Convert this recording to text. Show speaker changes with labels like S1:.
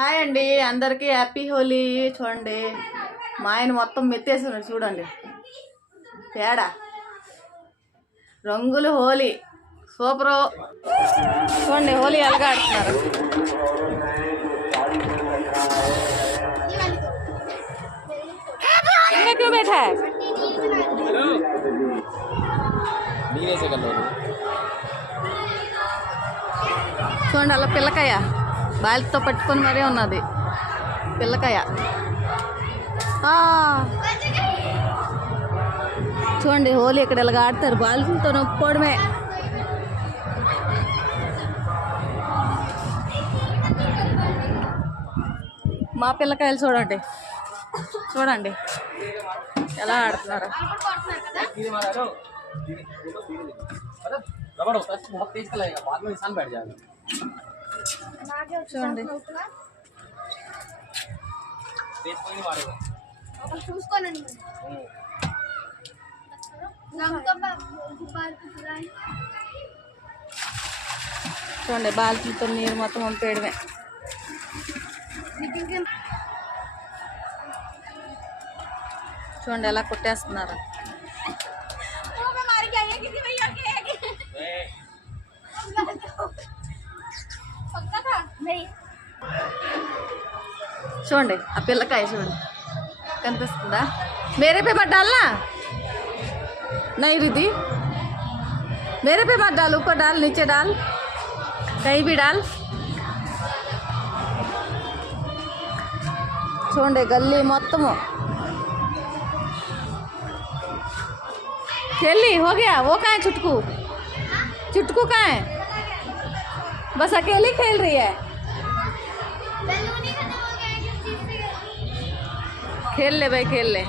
S1: Hi అండి అందరికీ happy Holi. చూడండి మా ఆయన మొత్తం మెత్తేస్తున్నాడు చూడండి. పేడ. రంగులు హోలీ. సూపరు. చూడండి హోలీ ఎలాగా ఆడుతున్నారు. చూడండి అలా పిల్లకాయ. బాలితో పట్టుకొని మరీ ఉన్నది పిల్లకాయ ఆ. చూడండి హోలీ ఇక్కడ ఇలాగ ఆడతారు బాలితో నొప్పుకోవడమే మా పిల్లకాయలు చూడండి చూడండి ఎలా ఆడుతున్నారు
S2: धीरे मारा लो धीरे देखो धीरे देखो रबड़ होता है इसको बहुत तेज चलाएगा बाद में इंसान बैठ जाएगा
S1: చూడండి. చూడండి బాల్టీలతో నీరు మొత్తం పంపేయడమే చూడండి ఎలా కొట్టేస్తున్నారు. చూడండి ఆ పిల్లకాయ చూడండి కనిపిస్తుందా మేరే పే మడ్డాలనా నైరుది మేరే పే మడ్డాలు ఊపర్ డాల్ నీచే డాల్ कहीं भी डाल చూడండి గల్లీ మొత్తము వెళ్ళి హోగయా ఓ కాయ చుట్టుకు చుట్టుకు కాయ బస్ अकेली खेल रही है खेल ले भाई खेल ले